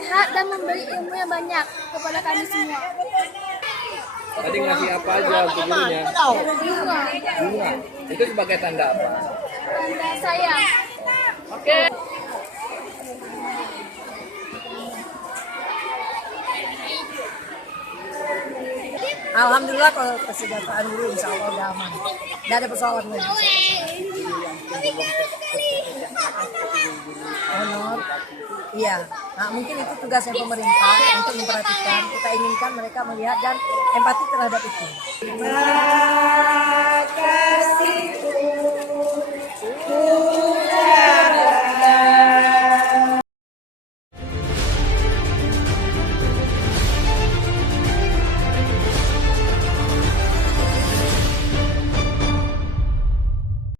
sehat dan memberi ilmu yang banyak kepada kami semua. Tadi ngasih apa aja untuk gurunya? Bunga, Bunga. Itu sebagai tanda apa? tanda sayang. Oke. Alhamdulillah kalau kesejahteraan guru insya Allah udah aman. Tidak ada persoalan lagi. Honor, iya. Nah, mungkin itu tugasnya pemerintah untuk memperhatikan. Kita inginkan mereka melihat dan empati terhadap itu.